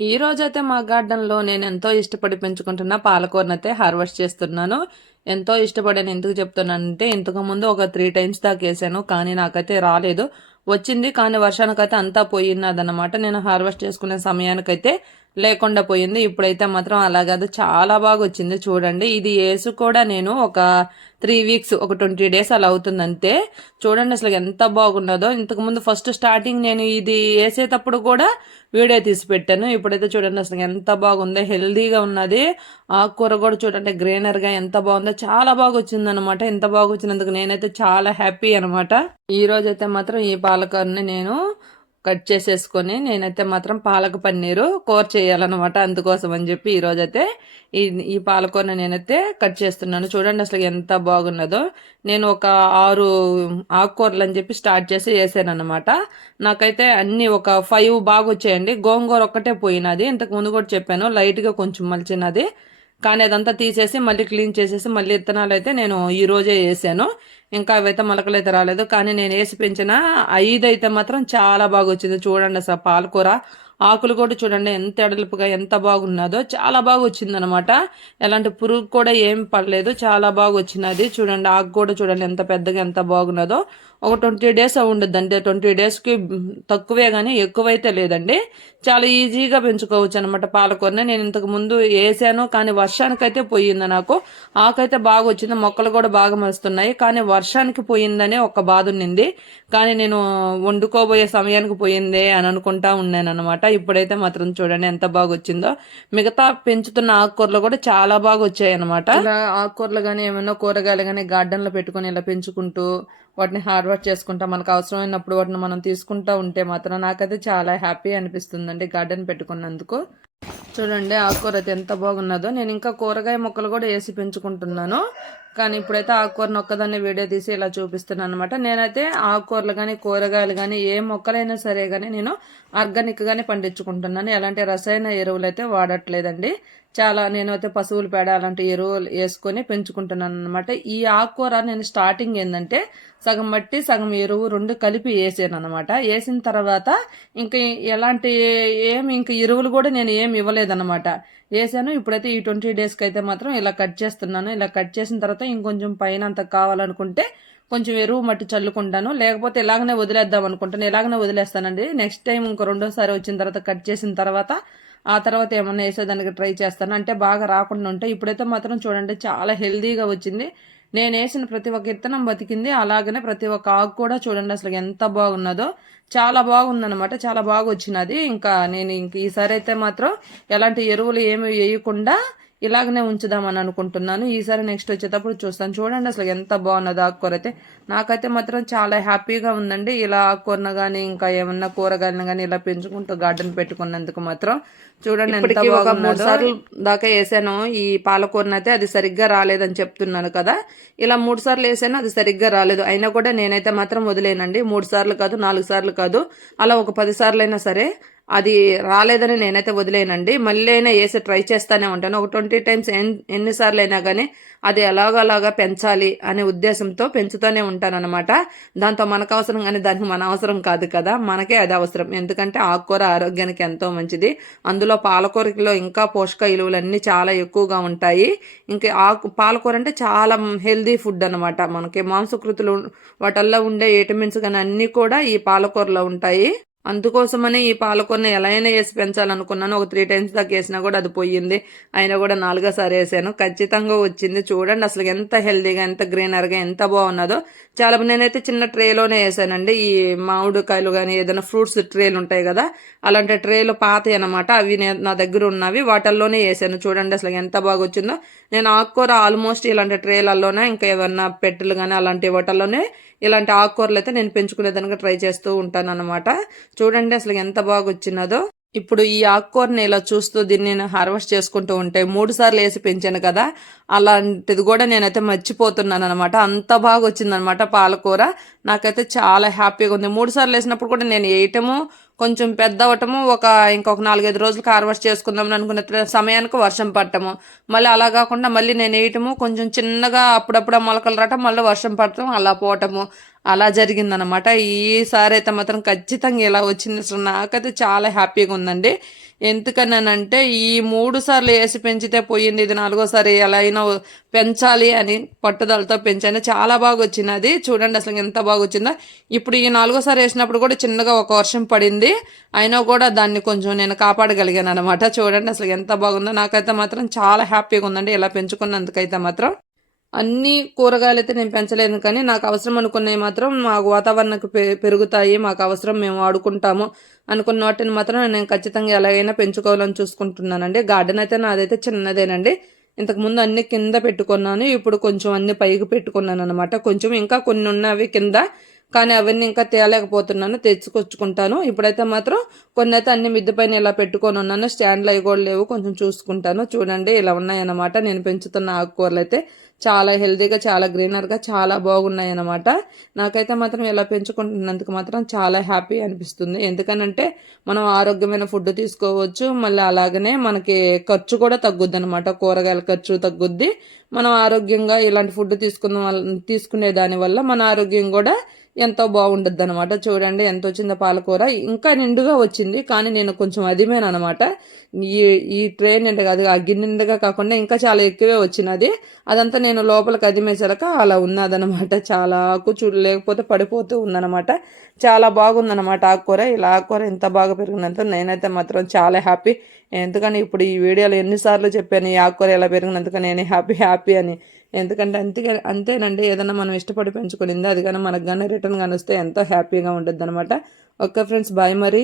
ఈ రోజైతే మా గార్డెన్లో నేను ఎంతో ఇష్టపడి పెంచుకుంటున్న పాలకూరను అయితే హార్వెస్ట్ చేస్తున్నాను. ఎంతో ఇష్టపడి నేను ఎందుకు చెప్తున్నానంటే ఇంతకు ముందు ఒక త్రీ టైమ్స్ దాకా వేసాను కానీ నాకైతే రాలేదు. వచ్చింది కానీ వర్షానికైతే అంతా పోయినదన్నమాట నేను హార్వెస్ట్ చేసుకునే సమయానికైతే లేకుండా పోయింది. ఇప్పుడైతే మాత్రం అలా కాదు. చాలా బాగా వచ్చింది చూడండి. ఇది వేసు కూడా నేను ఒక త్రీ వీక్స్ ఒక ట్వంటీ డేస్ అలా అవుతుంది అంతే చూడండి అసలు ఎంత బాగున్నదో. ఇంతకుముందు ఫస్ట్ స్టార్టింగ్ నేను ఇది వేసేటప్పుడు కూడా వీడియో తీసి పెట్టాను. ఇప్పుడైతే చూడండి అసలు ఎంత బాగుందో. హెల్దీగా ఉన్నది. ఆకుకూర కూడా చూడండి గ్రీనర్గా ఎంత బాగుందో. చాలా బాగా వచ్చింది అనమాట ఎంత బాగా వచ్చినందుకు నేనైతే చాలా హ్యాపీ అనమాట ఈ రోజైతే మాత్రం ఈ పాలకూరని నేను కట్ చేసేసుకొని నేనైతే మాత్రం పాలక పన్నీరు కూర చేయాలన్నమాట అందుకోసం అని చెప్పి ఈరోజైతే ఈ ఈ పాలకూరని నేనైతే కట్ చేస్తున్నాను. చూడండి అసలు ఎంత బాగున్నదో. నేను ఒక ఆరు ఆకుకూరలు అని చెప్పి స్టార్ట్ చేసి వేసాను అనమాట నాకైతే అన్ని ఒక ఫైవ్ బాగా వచ్చాయండి గోంగూర ఒక్కటే పోయినది. ఇంతకు ముందు కూడా చెప్పాను లైట్గా కొంచెం మలిచినది. కానీ అదంతా తీసేసి మళ్ళీ క్లీన్ చేసేసి మళ్ళీ విత్తనాలు అయితే నేను ఈ రోజే వేసాను. ఇంకా అవైతే మొలకలు అయితే రాలేదు. కానీ నేను వేసి పెంచిన ఐదు అయితే మాత్రం చాలా బాగా వచ్చింది. చూడండి అసలు పాలకూర ఆకులు కూడా చూడండి ఎంత ఎడలుపుగా ఎంత బాగున్నదో చాలా బాగా వచ్చిందనమాట. ఎలాంటి పురుగు కూడా ఏం పడలేదు. చాలా బాగా వచ్చినది చూడండి ఆకు కూడా చూడండి ఎంత పెద్దగా ఎంత బాగున్నదో. ఒక ట్వంటీ డేస్ ఉండద్దు అంటే ట్వంటీ డేస్కి తక్కువే కానీ ఎక్కువైతే లేదండి. చాలా ఈజీగా పెంచుకోవచ్చు అనమాట పాలకూరని. నేను ఇంతకు ముందు వేసాను కానీ వర్షానికైతే పోయింది నాకు. ఆకైతే బాగా వచ్చింది. మొక్కలు కూడా బాగా మలుస్తున్నాయి. కానీ వర్షానికి పోయిందనే ఒక బాధ ఉన్నింది కానీ నేను వండుకోబోయే సమయానికి పోయిందే అని అనుకుంటా ఉన్నాను అనమాట ఇప్పుడైతే మాత్రం చూడండి ఎంత బాగా వచ్చిందో. మిగతా పెంచుతున్న ఆకుకూరలు కూడా చాలా బాగా వచ్చాయి అనమాట ఆకుకూరలు కానీ ఏమైనా కూరగాయలు కానీ గార్డెన్లో పెట్టుకుని ఇలా పెంచుకుంటూ వాటిని హార్డ్ వర్క్ చేసుకుంటా మనకు అవసరమైనప్పుడు వాటిని మనం తీసుకుంటా ఉంటే మాత్రం నాకైతే చాలా హ్యాపీ అనిపిస్తుందండి గార్డెన్ పెట్టుకున్నందుకు. చూడండి ఆకుకూర అయితే ఎంత బాగున్నదో. నేను ఇంకా కూరగాయ మొక్కలు కూడా వేసి పెంచుకుంటున్నాను. కానీ ఇప్పుడైతే ఆకుకూరను ఒక్కదాన్ని వీడియో తీసి ఇలా చూపిస్తున్నాను అనమాట నేనైతే ఆకుకూరలు కానీ కూరగాయలు కానీ ఏ మొక్కలైనా సరే కానీ నేను ఆర్గానిక్గానే పండించుకుంటున్నాను. ఎలాంటి రసాయన ఎరువులు అయితే వాడట్లేదండి. చాలా నేనైతే పశువుల పేడ అలాంటి ఎరువులు వేసుకొని పెంచుకుంటున్నాను అనమాట ఈ ఆకుకూర నేను స్టార్టింగ్ ఏంటంటే సగం మట్టి సగం ఎరువు రెండు కలిపి వేసాను అనమాట వేసిన తర్వాత ఇంక ఎలాంటి ఏమి ఇంక ఎరువులు కూడా నేను ఏమి ఇవ్వలేదన్నమాట. వేసాను. ఇప్పుడైతే ఈ ట్వంటీ డేస్కి అయితే మాత్రం ఇలా కట్ చేస్తున్నాను. ఇలా కట్ చేసిన తర్వాత ఇంకొంచెం పైన అంత కావాలనుకుంటే కొంచెం ఎరువు మట్టి చల్లుకుంటాను. లేకపోతే ఇలాగనే వదిలేద్దాం అనుకుంటాను. ఇలాగనే వదిలేస్తానండి. నెక్స్ట్ టైం ఇంకో రెండోసారి వచ్చిన తర్వాత కట్ చేసిన తర్వాత ఆ తర్వాత ఏమన్నా వేసేదానికి ట్రై చేస్తాను. అంటే బాగా రాకుండా ఉంటే ఇప్పుడైతే మాత్రం చూడండి చాలా హెల్దీగా వచ్చింది. నేను వేసిన ప్రతి ఒక్క ఇత్తనం బతికింది. అలాగనే ప్రతి ఒక్క ఆకు కూడా చూడండి అసలు ఎంత బాగున్నదో. చాలా బాగుందనమాట చాలా బాగా వచ్చినది. ఇంకా నేను ఇంక ఈసారి అయితే మాత్రం ఎలాంటి ఎరువులు ఏమి వేయకుండా ఇలాగనే ఉంచుదామని అనుకుంటున్నాను. ఈసారి నెక్స్ట్ వచ్చేటప్పుడు చూస్తాను. చూడండి అసలు ఎంత బాగున్నది ఆకుకూర అయితే. నాకైతే మాత్రం చాలా హ్యాపీగా ఉందండి. ఇలా ఆకుకూరను కానీ ఇంకా ఏమన్నా కూరగాయలను కానీ ఇలా పెంచుకుంటూ గార్డెన్ పెట్టుకున్నందుకు మాత్రం చూడండి ఎంత ఒక మూడు సార్లు దాకా వేసాను. ఈ పాలకూరను అయితే అది సరిగ్గా రాలేదని చెప్తున్నాను కదా. ఇలా మూడు సార్లు వేసాను అది సరిగ్గా రాలేదు. అయినా కూడా నేనైతే మాత్రం వదిలేనండి. మూడు సార్లు కాదు నాలుగు సార్లు కాదు. అలా ఒక పది సార్లు అయినా సరే అది రాలేదని నేనైతే వదిలేనండి. మళ్ళీ అయినా వేసి ట్రై చేస్తానే ఉంటాను. ఒక ట్వంటీ టైమ్స్ ఎన్ ఎన్నిసార్లు అయినా కానీ అది ఎలాగలాగా పెంచాలి అనే ఉద్దేశంతో పెంచుతూనే ఉంటానన్నమాట. దాంతో మనకు అవసరం కానీ దానికి మన అవసరం కాదు కదా. మనకే అది అవసరం. ఎందుకంటే ఆకుకూర ఆరోగ్యానికి ఎంతో మంచిది. అందులో పాలకూరలో ఇంకా పోషక విలువలన్నీ చాలా ఎక్కువగా ఉంటాయి. ఇంకా ఆకు పాలకూర అంటే చాలా హెల్దీ ఫుడ్ అనమాట మనకి మాంసకృతులు వాటల్లో ఉండే విటమిన్స్ కానీ అన్నీ కూడా ఈ పాలకూరలో ఉంటాయి. అందుకోసమనే ఈ పాలకొన్న ఎలా అయినా వేసి పెంచాలనుకున్నాను. ఒక త్రీ టైమ్స్ దాకా వేసినా కూడా అది పోయింది. అయినా కూడా నాలుగోసారి వేసాను. ఖచ్చితంగా వచ్చింది. చూడండి అసలు ఎంత హెల్దీగా ఎంత గ్రీనర్గా ఎంత బాగున్నదో. చాలా నేనైతే చిన్న ట్రేలోనే వేసానండి. ఈ మామిడికాయలు కానీ ఏదైనా ఫ్రూట్స్ ట్రేలు ఉంటాయి కదా అలాంటి ట్రేలు పాత అనమాట అవి నా దగ్గర ఉన్నవి. వాటల్లోనే వేసాను. చూడండి అసలు ఎంత బాగా వచ్చిందో. నేను ఆకుకూర ఆల్మోస్ట్ ఇలాంటి ట్రేలల్లోనే ఇంకా ఏమన్నా పెట్టెలు కానీ అలాంటి వాటల్లోనే ఇలాంటి ఆకుకూరలు అయితే నేను పెంచుకునేదానికి ట్రై చేస్తూ ఉంటాను అనమాట చూడండి అసలు ఎంత బాగా వచ్చినదో ఇప్పుడు ఈ ఆకుకూరని ఇలా చూస్తూ దీన్ని నేను హార్వెస్ట్ చేసుకుంటూ ఉంటే మూడు సార్లు వేసి పెంచాను కదా అలాంటిది కూడా నేనైతే మర్చిపోతున్నాను అనమాట అంత బాగా వచ్చిందనమాట పాలకూర. నాకైతే చాలా హ్యాపీగా ఉంది. మూడు సార్లు వేసినప్పుడు కూడా నేను వేయటము కొంచెం పెద్ద అవటము ఒక ఇంకొక నాలుగైదు రోజులకు హార్వెస్ట్ చేసుకుందామని అనుకున్న సమయానికి వర్షం పడటము మళ్ళీ అలా కాకుండా మళ్ళీ నేను వేయటము కొంచెం చిన్నగా అప్పుడప్పుడు మొలకలు రావటం మళ్ళీ వర్షం పడటం అలా పోవటము. అలా జరిగిందనమాట ఈసారి అయితే మాత్రం ఖచ్చితంగా ఇలా వచ్చింది. అసలు నాకైతే చాలా హ్యాపీగా ఉందండి. ఎందుకన్నానంటే ఈ మూడు సార్లు వేసి పెంచితే పోయింది. ఇది నాలుగోసారి ఎలా అయినా పెంచాలి అని పట్టుదలతో పెంచాను. చాలా బాగా వచ్చింది అది. చూడండి అసలు ఎంత బాగా వచ్చిందో. ఇప్పుడు ఈ నాలుగోసారి వేసినప్పుడు కూడా చిన్నగా ఒక వర్షం పడింది. అయినా కూడా దాన్ని కొంచెం నేను కాపాడగలిగాను అనమాట చూడండి అసలు ఎంత బాగుందో. నాకైతే మాత్రం చాలా హ్యాపీగా ఉందండి ఇలా పెంచుకున్నందుకైతే మాత్రం. అన్ని కూరగాయలు అయితే నేను పెంచలేను కానీ నాకు అవసరం అనుకున్నవి మాత్రం మాకు వాతావరణకు పె- పెరుగుతాయి మాకు అవసరం మేము వాడుకుంటాము అనుకున్న వాటిని మాత్రం నేను ఖచ్చితంగా ఎలాగైనా పెంచుకోవాలని చూసుకుంటున్నానండి. గార్డెన్ అయితే నాదైతే చిన్నదేనండి. ఇంతకుముందు అన్ని కింద పెట్టుకున్నాను ఇప్పుడు కొంచెం అన్ని పైకి పెట్టుకున్నాను అనమాట కొంచెం ఇంకా కొన్ని ఉన్నవి కింద కానీ అవన్నీ ఇంకా తేలేకపోతున్నాను తెచ్చుకొచ్చుకుంటాను. ఇప్పుడైతే మాత్రం కొన్ని అయితే అన్ని మిద్దె పైన ఇలా పెట్టుకొని ఉన్నాను. స్టాండ్లు అవి కూడా లేవు కొంచెం చూసుకుంటాను. చూడండి ఇలా ఉన్నాయన్నమాట. నేను పెంచుతున్న ఆకుకూరలు అయితే చాలా హెల్తీగా చాలా గ్రీనర్గా చాలా బాగున్నాయి అన్నమాట. నాకైతే మాత్రం ఇలా పెంచుకుంటున్నందుకు మాత్రం చాలా హ్యాపీ అనిపిస్తుంది. ఎందుకనంటే మనం ఆరోగ్యమైన ఫుడ్ తీసుకోవచ్చు. మళ్ళీ అలాగనే మనకి ఖర్చు కూడా తగ్గుద్ది అనమాట కూరగాయల ఖర్చు తగ్గుద్ది. మనం ఆరోగ్యంగా ఇలాంటి ఫుడ్ తీసుకున్న తీసుకునే దానివల్ల మన ఆరోగ్యం కూడా ఎంతో బాగుంటుంది అనమాట చూడండి ఎంత వచ్చిందో పాలకూర. ఇంకా నిండుగా వచ్చింది కానీ నేను కొంచెం అదిమేను అనమాట ఈ ఈ ట్రే నిండుగా కాదు ఆ గిన్నె నిండుగా కాకుండా ఇంకా చాలా ఎక్కువే వచ్చినది. అదంతా నేను లోపలికి అదిమేసరక అలా ఉన్నదనమాట చాలా ఆకు లేకపోతే పడిపోతూ ఉందన్నమాట. చాలా బాగుందనమాట ఆకుకూర. ఇలా ఆకుకూర ఎంత బాగా పెరిగినంత నేనైతే మాత్రం చాలా హ్యాపీ. ఎందుకని ఇప్పుడు ఈ వీడియోలో ఎన్నిసార్లు చెప్పాను ఈ ఆకుకూర ఎలా పెరిగినందుకు నేను హ్యాపీ హ్యాపీ అని. ఎందుకంటే అంతే అంతేనండి ఏదన్నా మనం ఇష్టపడి పెంచుకునింది అది కానీ మనకు కానీ రిటర్న్ కానీ వస్తే ఎంతో హ్యాపీగా ఉంటుంది అనమాట ఓకే ఫ్రెండ్స్ బాయ్ మరి.